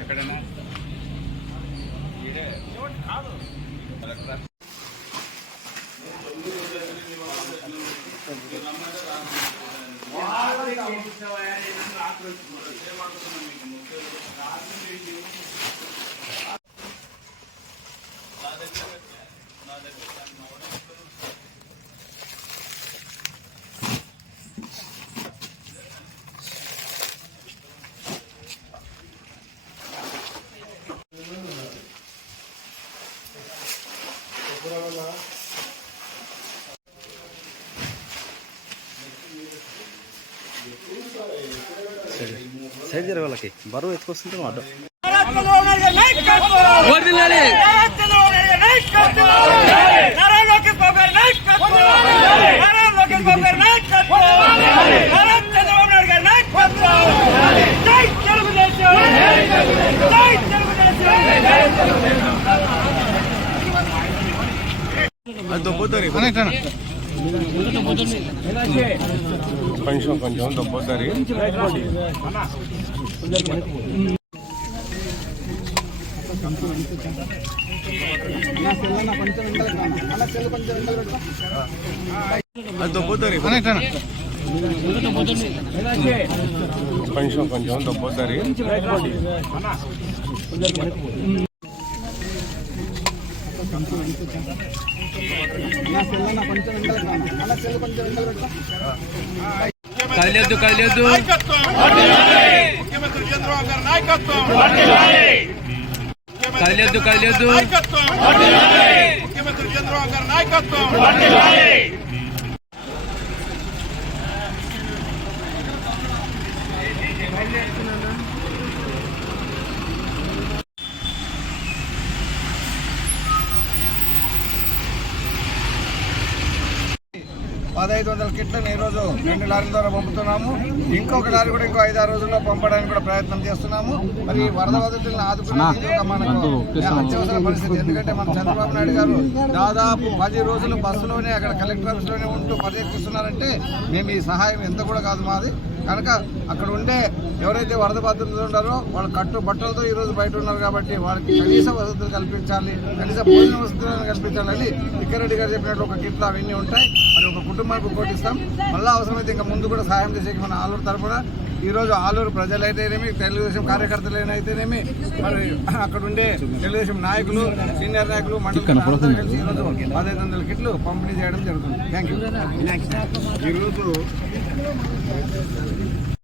ఎక్కడైనా సైడ్ జర వాళ్ళకి బరువు ఎత్తుకొస్తుంటే మాట కొంచెం కొంచెం దొబ్బొద్దారి దొబ్బొద్దారి కొంచెం కొంచెం దొబ్బొద్దారి కదిలేదు కదిలేదు ముఖ్యమంత్రి చంద్రబాబు గారి నాయకత్వం కదిలేదు కదిలేదు ముఖ్యమంత్రి చంద్రబాబు గారి నాయకత్వం కిట్లను ఈరోజు 2 లారీల ద్వారా పంపుతున్నాము. ఇంకొక లారీ కూడా ఇంకో 5-6 రోజుల్లో పంపడానికి కూడా ప్రయత్నం చేస్తున్నాము. మరి వరద బాధితులను ఆదుకునేది మనకు అత్యవసర పరిస్థితి. ఎందుకంటే మన చంద్రబాబు నాయుడు గారు దాదాపు 10 రోజులు బస్సులోనే అక్కడ కలెక్టర్ ఆఫీస్లోనే ఉంటూ పర్యవేక్షిస్తున్నారంటే మేము ఈ సహాయం ఎంత కూడా కాదు మాది. కనుక అక్కడ ఉండే ఎవరైతే వరద బాధితులు ఉన్నారో వాళ్ళు కట్టు బట్టలతో ఈరోజు బయట ఉన్నారు కాబట్టి వాళ్ళకి కనీస వసతులు కల్పించాలి, కనీస భోజన వసతులను కల్పించాలని తిక్కారెడ్డి గారు చెప్పినట్లు ఒక కిట్లు అవన్నీ ఉంటాయి. మరి ఒక కుటుంబానికి కోటిస్తాం. మళ్ళీ అవసరమైతే ఇంకా ముందు కూడా సహాయం చేసేకి మన ఆలూరు తరఫున ఈరోజు ఆలూరు ప్రజలైతేనేమి, తెలుగుదేశం కార్యకర్తలైతేనేమి, మరి అక్కడ ఉండే తెలుగుదేశం నాయకులు, సీనియర్ నాయకులు, మండలి కలిసి ఈరోజు 1500 కిట్లు పంపిణీ చేయడం జరుగుతుంది. Thank you. ఈరోజు